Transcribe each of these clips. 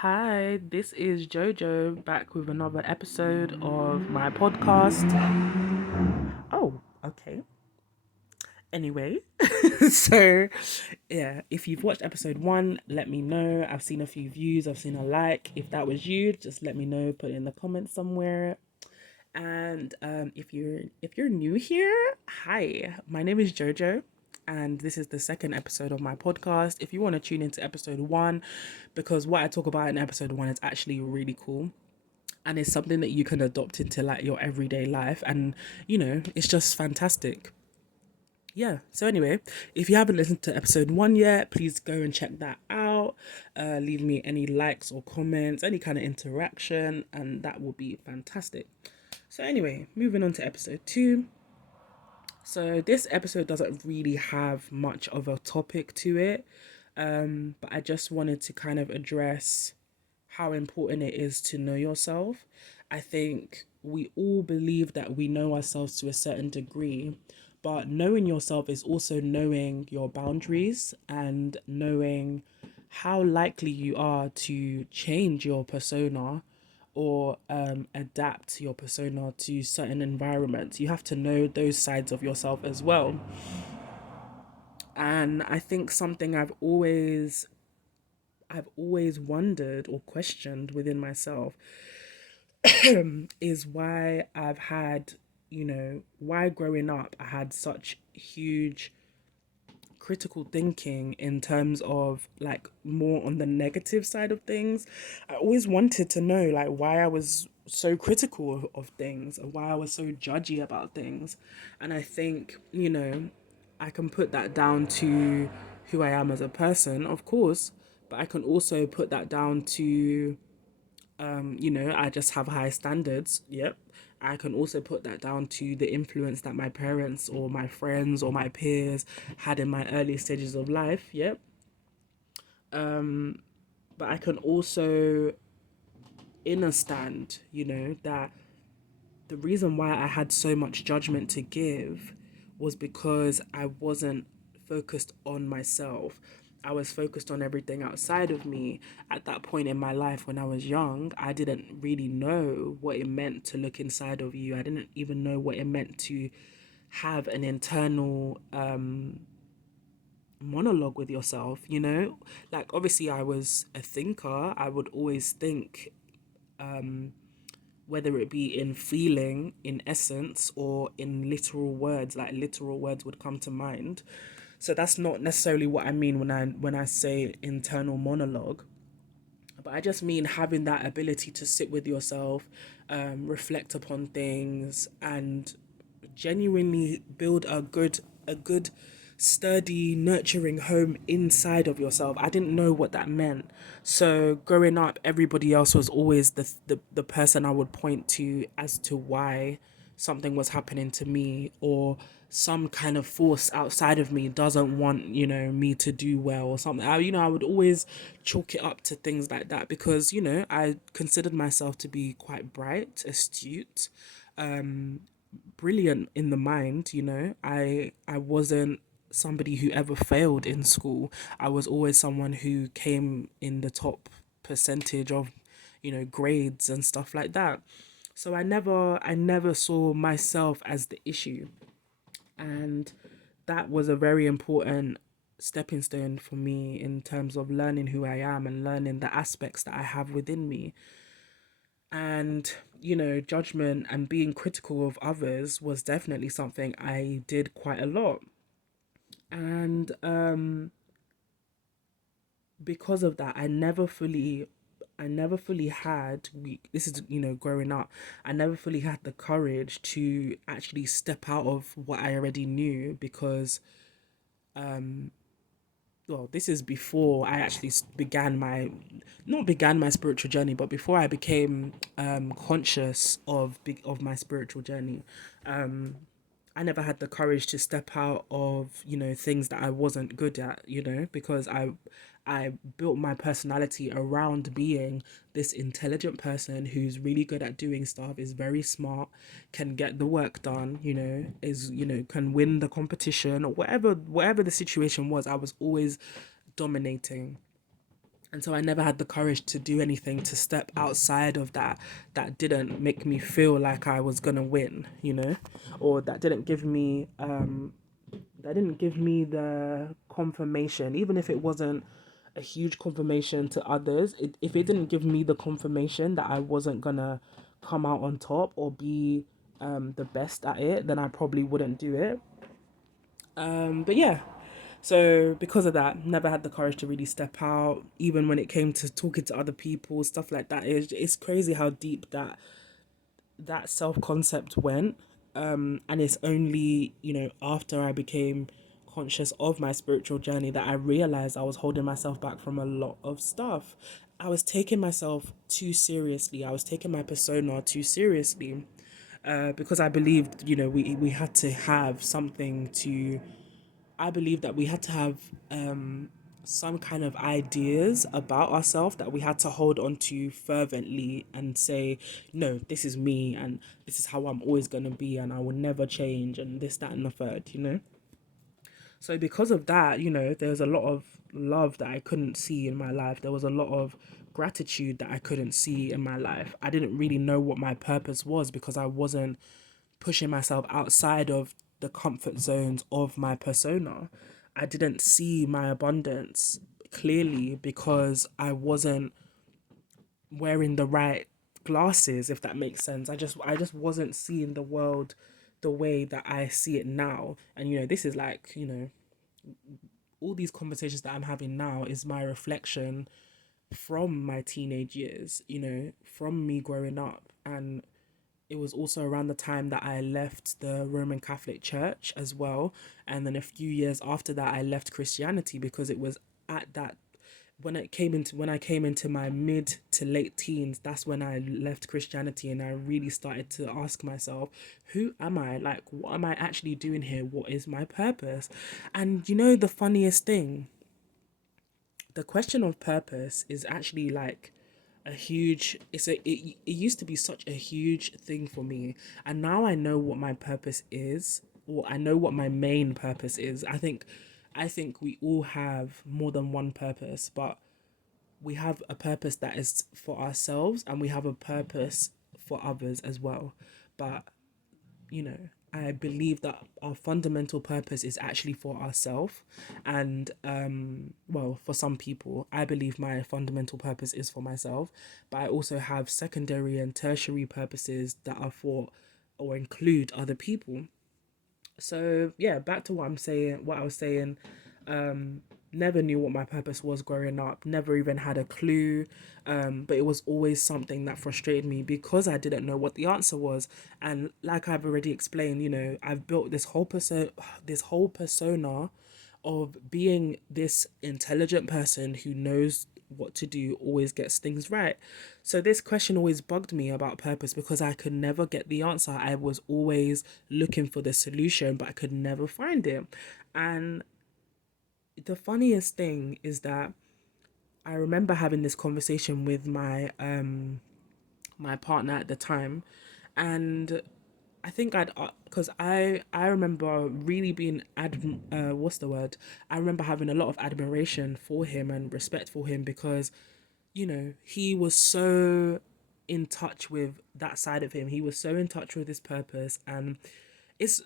Hi, this is Jojo back with another episode of my podcast. Oh, okay. Anyway, so yeah, if you've watched episode one, let me know. I've seen a few views, I've seen a like. If that was you, just let me know, put it in the comments somewhere. And if you're new here, hi, my name is Jojo, and this is the second episode of my podcast. If you want to tune into episode one, because what I talk about in episode one is actually really cool, and it's something that you can adopt into like your everyday life, and it's just fantastic. Yeah, so anyway, if you haven't listened to episode one yet, please go and check that out. Leave me any likes or comments, any kind of interaction, and that will be fantastic. So anyway, moving on to episode two. So this episode doesn't really have much of a topic to it, but I just wanted to kind of address how important it is to know yourself. I think we all believe that we know ourselves to a certain degree, but knowing yourself is also knowing your boundaries and knowing how likely you are to change your persona or adapt your persona to certain environments. You have to know those sides of yourself as well. And I think something I've always wondered or questioned within myself is why why growing up I had such huge critical thinking in terms of like more on the negative side of things. I always wanted to know like why I was so critical of things and why I was so judgy about things. And I think, I can put that down to who I am as a person, of course, but I can also put that down to I just have high standards. Yep. I can also put that down to the influence that my parents or my friends or my peers had in my early stages of life. Yep. But I can also understand, that the reason why I had so much judgment to give was because I wasn't focused on myself. I was focused on everything outside of me. At that point in my life when I was young, I didn't really know what it meant to look inside of you. I didn't even know what it meant to have an internal monologue with yourself, Like, obviously, I was a thinker. I would always think, whether it be in feeling, in essence, or in literal words, like literal words would come to mind. So that's not necessarily what I mean when I say internal monologue, but I just mean having that ability to sit with yourself, reflect upon things, and genuinely build a good sturdy nurturing home inside of yourself. I didn't know what that meant. So growing up, everybody else was always the person I would point to as to why something was happening to me, or some kind of force outside of me doesn't want me to do well or something. I would always chalk it up to things like that because I considered myself to be quite bright, astute, brilliant in the mind. I wasn't somebody who ever failed in school. I was always someone who came in the top percentage of grades and stuff like that. So I never saw myself as the issue, and that was a very important stepping stone for me in terms of learning who I am and learning the aspects that I have within me. And judgment and being critical of others was definitely something I did quite a lot. And because of that, I never fully had we this is growing up, I never fully had the courage to actually step out of what I already knew, because well, this is before I actually began my not began my spiritual journey, but before I became conscious of my spiritual journey. I never had the courage to step out of things that I wasn't good at, because I built my personality around being this intelligent person who's really good at doing stuff, is very smart, can get the work done, is can win the competition, or whatever the situation was. I was always dominating. And so I never had the courage to do anything to step outside of that, that didn't make me feel like I was gonna win, you know, or that didn't give me the confirmation, even if it wasn't a huge confirmation to others. If it didn't give me the confirmation that I wasn't gonna come out on top or be the best at it, then I probably wouldn't do it. But yeah, so because of that, never had the courage to really step out, even when it came to talking to other people, stuff like that. It's crazy how deep that self concept went. And it's only, after I became conscious of my spiritual journey that I realized I was holding myself back from a lot of stuff. I was taking myself too seriously. I was taking my persona too seriously. Because I believed, we had to have something to I believe that we had to have some kind of ideas about ourselves that we had to hold on to fervently and say, no, this is me and this is how I'm always going to be and I will never change and this, that, and the third. So because of that, there was a lot of love that I couldn't see in my life. There was a lot of gratitude that I couldn't see in my life. I didn't really know what my purpose was because I wasn't pushing myself outside of the comfort zones of my persona. I didn't see my abundance clearly because I wasn't wearing the right glasses, if that makes sense. I just wasn't seeing the world the way that I see it now. And this is like, all these conversations that I'm having now is my reflection from my teenage years, from me growing up. And it was also around the time that I left the Roman Catholic Church as well. And then a few years after that, I left Christianity because it was at that when I came into my mid to late teens, that's when I left Christianity and I really started to ask myself, who am I? Like, what am I actually doing here? What is my purpose? And the funniest thing, the question of purpose is actually like a huge it used to be such a huge thing for me, and now I know what my purpose is, or I know what my main purpose is. I think we all have more than one purpose, but we have a purpose that is for ourselves and we have a purpose for others as well. But you know, I believe that our fundamental purpose is actually for ourselves. And, well, for some people, I believe my fundamental purpose is for myself. But I also have secondary and tertiary purposes that are for or include other people. So, yeah, back to what I was saying. Never knew what my purpose was growing up, never even had a clue. But it was always something that frustrated me because I didn't know what the answer was. And like I've already explained, I've built this whole persona of being this intelligent person who knows what to do, always gets things right. So this question always bugged me about purpose because I could never get the answer. I was always looking for the solution, but I could never find it. And the funniest thing is that I remember having this conversation with my partner at the time, and I think because I remember really being what's the word? I remember having a lot of admiration for him and respect for him because he was so in touch with that side of him. He was so in touch with his purpose. And it's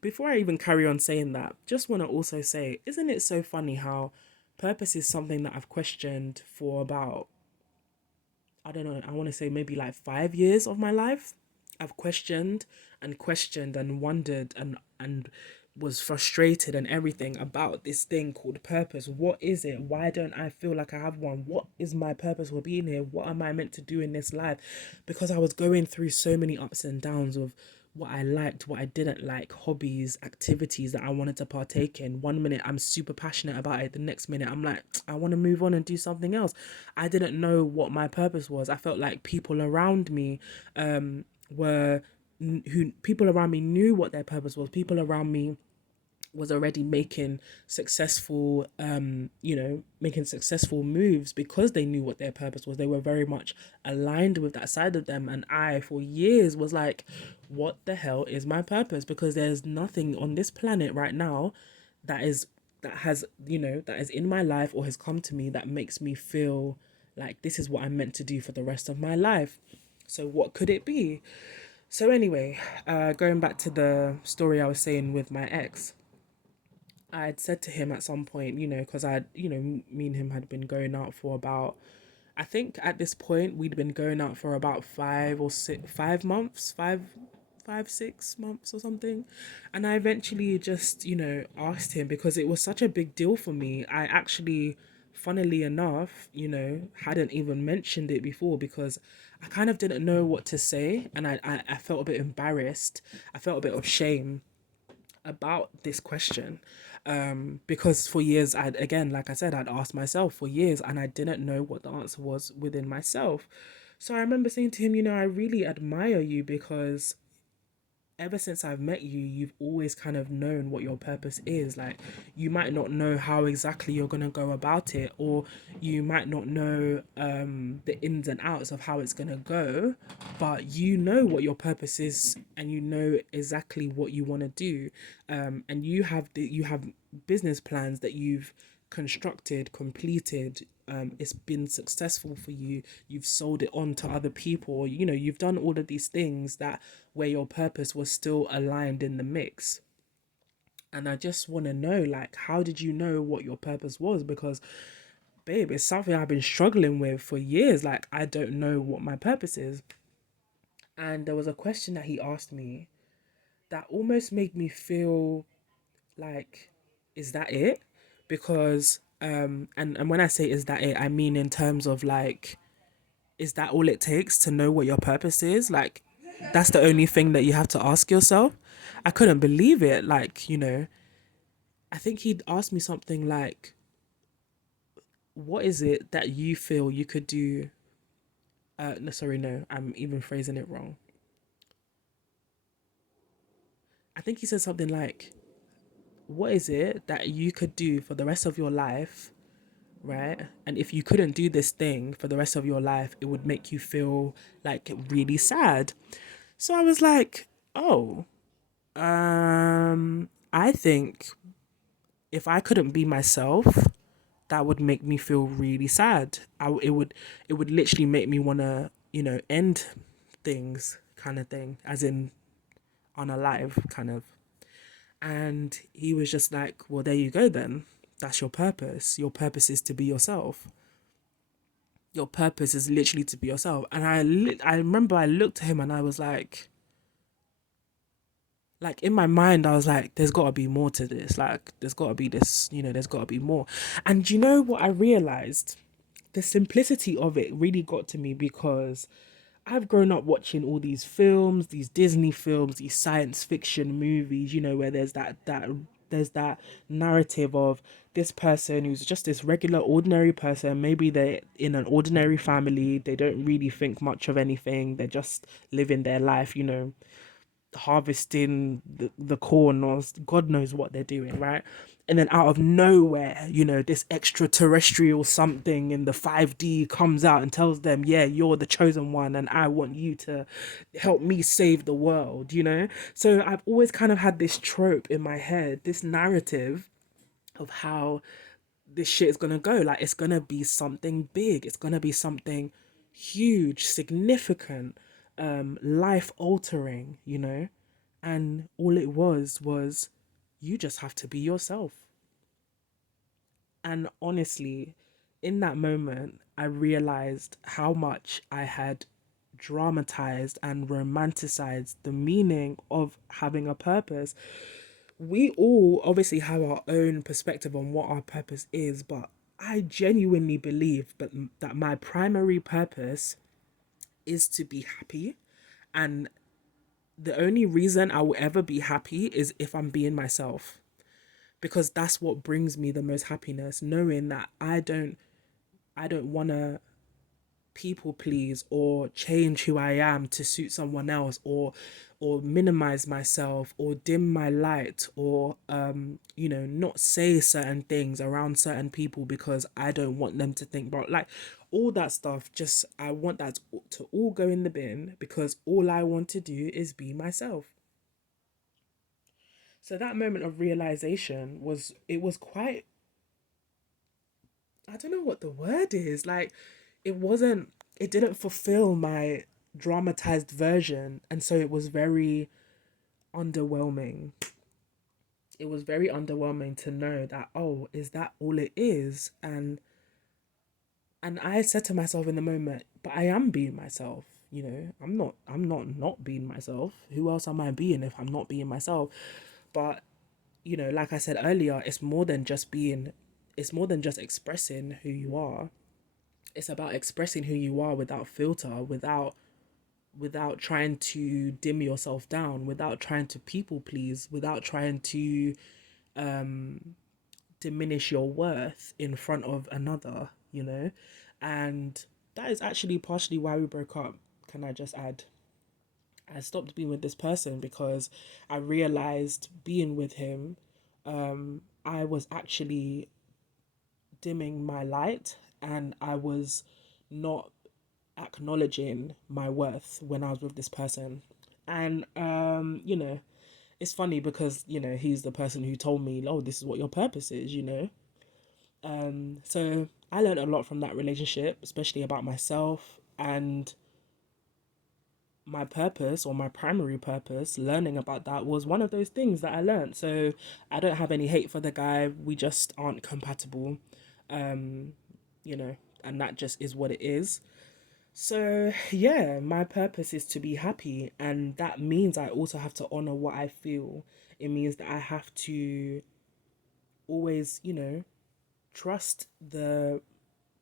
before I even carry on saying that, just want to also say, isn't it so funny how purpose is something that I've questioned for about, I don't know, I want to say maybe like 5 years of my life. I've questioned and wondered and was frustrated and everything about this thing called purpose. What is it? Why don't I feel like I have one? What is my purpose for being here? What am I meant to do in this life? Because I was going through so many ups and downs of what I liked, what I didn't like, hobbies, activities that I wanted to partake in. One minute I'm super passionate about it, the next minute I'm like, I want to move on and do something else. I didn't know what my purpose was. I felt like people around me were who people around me knew what their purpose was. People around me was already making successful moves because they knew what their purpose was. They were very much aligned with that side of them, and I for years was like, what the hell is my purpose? Because there's nothing on this planet right now that is that has, that is in my life or has come to me that makes me feel like this is what I'm meant to do for the rest of my life. So what could it be? So anyway, going back to the story I was saying with my ex, I had said to him at some point, because me and him had been going out for about, I think at this point we'd been going out for about 5 months, 6 months or something. And I eventually just, asked him because it was such a big deal for me. I actually, funnily enough, hadn't even mentioned it before because I kind of didn't know what to say. And I felt a bit embarrassed. I felt a bit of shame about this question, because for years I'd, again, like I said, I'd asked myself for years and I didn't know what the answer was within myself. So I remember saying to him, I really admire you because ever since I've met you, you've always kind of known what your purpose is. Like, you might not know how exactly you're going to go about it, or you might not know the ins and outs of how it's going to go, but you know what your purpose is and you know exactly what you want to do. And you have business plans that you've constructed, completed. It's been successful for you. You've sold it on to other people. You've done all of these things that where your purpose was still aligned in the mix. And I just want to know, like, how did you know what your purpose was? Because, babe, it's something I've been struggling with for years. Like, I don't know what my purpose is. And there was a question that he asked me that almost made me feel like, is that it? Because and when I say is that it, I mean in terms of like, is that all it takes to know what your purpose is? Like, that's the only thing that you have to ask yourself. I couldn't believe it. Like, I think he'd asked me something like, what is it that you feel you could do? No, sorry, no, I'm even phrasing it wrong. I think he said something like, what is it that you could do for the rest of your life, right? And if you couldn't do this thing for the rest of your life, it would make you feel like really sad. So I was like, oh, I think if I couldn't be myself, that would make me feel really sad. It would literally make me want to, end things, kind of thing, as in unalive, kind of. And he was just like, well, there you go then. That's your purpose. Your purpose is to be yourself. Your purpose is literally to be yourself. And I remember I looked at him and I was like in my mind, I was like, there's got to be more to this. Like, there's got to be this, there's got to be more. And you know what I realized? The simplicity of it really got to me because I've grown up watching all these films, these Disney films, these science fiction movies, where there's that narrative of this person who's just this regular ordinary person. Maybe they're in an ordinary family, they don't really think much of anything, they're just living their life, harvesting the corn, or God knows what they're doing, right? And then out of nowhere, this extraterrestrial something in the 5D comes out and tells them, yeah, you're the chosen one and I want you to help me save the world. So I've always kind of had this trope in my head, this narrative of how this shit is gonna go. Like, it's gonna be something big, it's gonna be something huge, significant, life altering, and all it was you just have to be yourself. And honestly, in that moment I realized how much I had dramatized and romanticized the meaning of having a purpose. We all obviously have our own perspective on what our purpose is, but I genuinely believe that my primary purpose is to be happy. And the only reason I will ever be happy is if I'm being myself. Because that's what brings me the most happiness, knowing that I don't want to people please or change who I am to suit someone else, or minimize myself or dim my light, or not say certain things around certain people because I don't want them to think about, like, all that stuff. Just, I want that to all go in the bin because all I want to do is be myself. So that moment of realization was, it was quite, I don't know what the word is. Like, it wasn't, it didn't fulfill my dramatized version. And so it was very underwhelming. It was very underwhelming to know that, oh, is that all it is? And I said to myself in the moment, but I am being myself. I'm not being myself. Who else am I being if I'm not being myself? But like I said earlier, it's more than just expressing who you are. It's about expressing who you are without filter, without trying to dim yourself down, without trying to people please, without trying to diminish your worth in front of another. And that is actually partially why we broke up. Can I just add? I stopped being with this person because I realized being with him, I was actually dimming my light, and I was not acknowledging my worth when I was with this person. And it's funny because he's the person who told me, oh, this is what your purpose is. So I learned a lot from that relationship, especially about myself and my purpose, or my primary purpose. Learning about that was one of those things that I learned. So I don't have any hate for the guy. We just aren't compatible. Um, you know, and that just is what it is. So yeah, my purpose is to be happy, and that means I also have to honor what I feel. It means that I have to always, trust the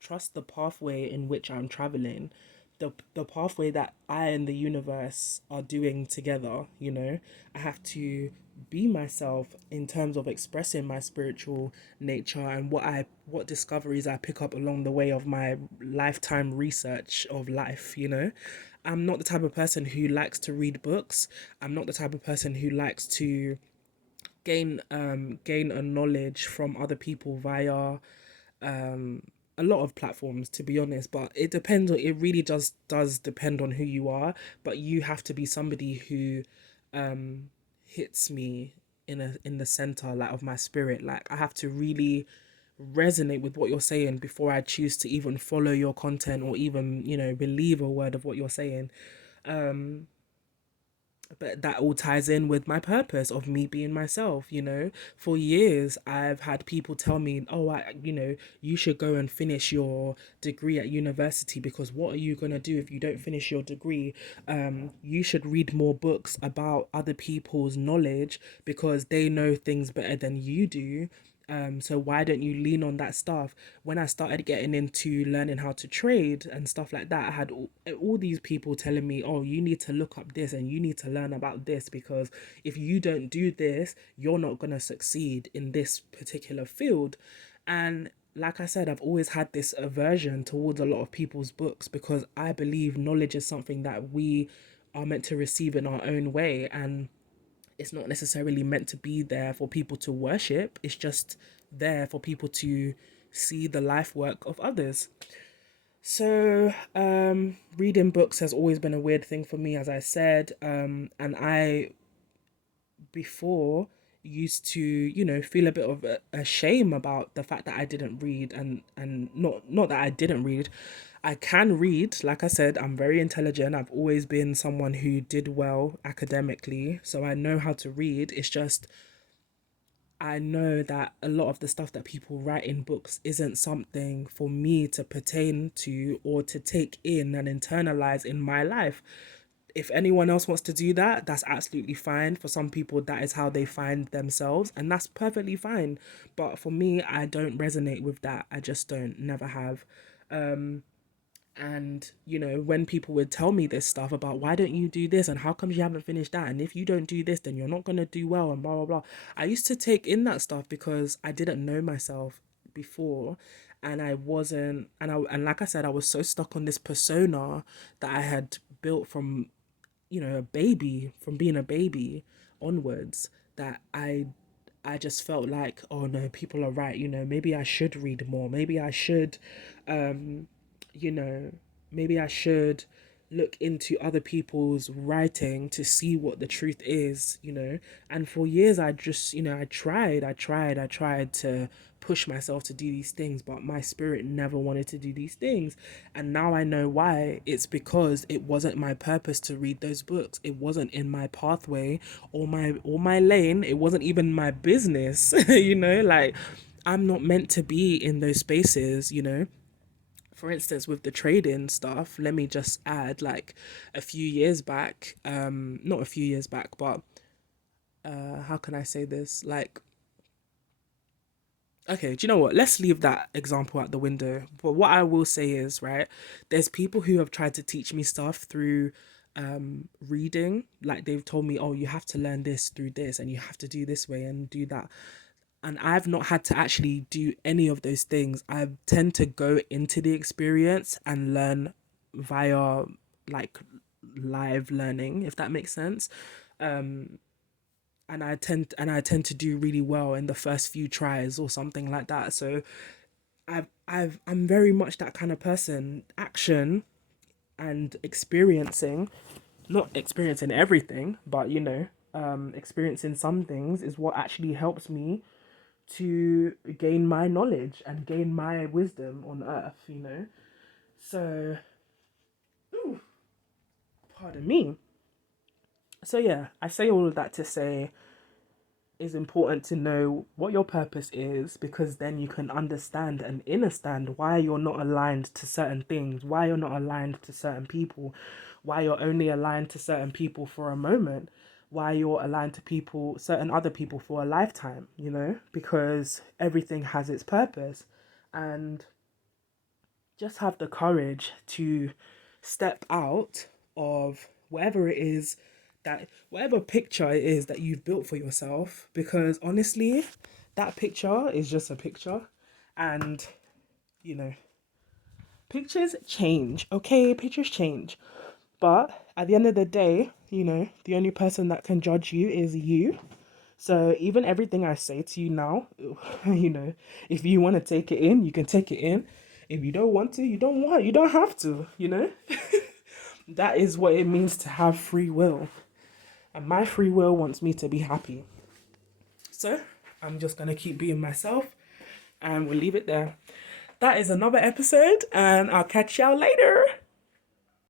trust the pathway in which I'm traveling, the pathway that I and the universe are doing together. I have to be myself in terms of expressing my spiritual nature and what discoveries I pick up along the way of my lifetime research of life. I'm not the type of person who likes to read books. I'm not the type of person who likes to gain a knowledge from other people via um a lot of platforms, to be honest. But it really just does depend on who you are. But you have to be somebody who hits me in the center, like, of my spirit. Like, I have to really resonate with what you're saying before I choose to even follow your content, or even believe a word of what you're saying. um but that all ties in with my purpose of me being myself. For years I've had people tell me, oh, you should go and finish your degree at university, because what are you going to do if you don't finish your degree? You should read more books about other people's knowledge, because they know things better than you do. So why don't you lean on that stuff? When I started getting into learning how to trade and stuff like that, I had all these people telling me, oh, you need to look up this and you need to learn about this, because if you don't do this, you're not going to succeed in this particular field. And like I said, I've always had this aversion towards a lot of people's books, because I believe knowledge is something that we are meant to receive in our own way. And it's not necessarily meant to be there for people to worship. It's just there for people to see the life work of others. So, reading books has always been a weird thing for me, as I said. And I, before, used to, feel a bit of a shame about the fact that I didn't read, and not that I didn't read. I can read. Like I said, I'm very intelligent. I've always been someone who did well academically, so I know how to read. It's just, I know that a lot of the stuff that people write in books isn't something for me to pertain to, or to take in and internalize in my life. If anyone else wants to do that, that's absolutely fine. For some people, that is how they find themselves, and that's perfectly fine. But for me, I don't resonate with that. I just don't, never have. And when people would tell me this stuff about, why don't you do this, and how come you haven't finished that, and if you don't do this, then you're not going to do well, and blah blah blah, I used to take in that stuff because I didn't know myself before. And I wasn't, and like I said, I was so stuck on this persona that I had built from a baby, from being a baby onwards, that I just felt like, oh no, people are right, maybe I should read more, maybe I should, um you know maybe I should look into other people's writing to see what the truth is, you know. And for years, I just, you know, I tried to push myself to do these things, but my spirit never wanted to do these things. And now I know why. It's because it wasn't my purpose to read those books. It wasn't in my pathway or my lane. It wasn't even my business, you know, like I'm not meant to be in those spaces, you know. For instance, with the trading stuff, let me just add, like a few years back, not a few years back, but how can I say this? Like, okay, do you know what? Let's leave that example out the window. But what I will say is, right, there's people who have tried to teach me stuff through reading. Like they've told me, oh, you have to learn this through this and you have to do this way and do that. And I've not had to actually do any of those things. I tend to go into the experience and learn via like live learning, if that makes sense. Um, and I tend to do really well in the first few tries or something like that. So I'm very much that kind of person. Action and experiencing, not experiencing everything, but you know, experiencing some things is what actually helps me to gain my knowledge and gain my wisdom on earth, you know. So, ooh, pardon me. So yeah, I say all of that to say it's important to know what your purpose is, because then you can understand and understand why you're not aligned to certain things, why you're not aligned to certain people, why you're only aligned to certain people for a moment, why you're aligned to people, certain other people for a lifetime, you know, because everything has its purpose. And just have the courage to step out of whatever it is that, whatever picture it is that you've built for yourself, because honestly that picture is just a picture. And you know, pictures change, okay, pictures change, but at the end of the day, you know, the only person that can judge you is you. So even everything I say to you now, you know, if you want to take it in, you can take it in. If you don't want to, you don't have to, you know? That is what it means to have free will. And my free will wants me to be happy. So I'm just going to keep being myself and we'll leave it there. That is another episode and I'll catch y'all later.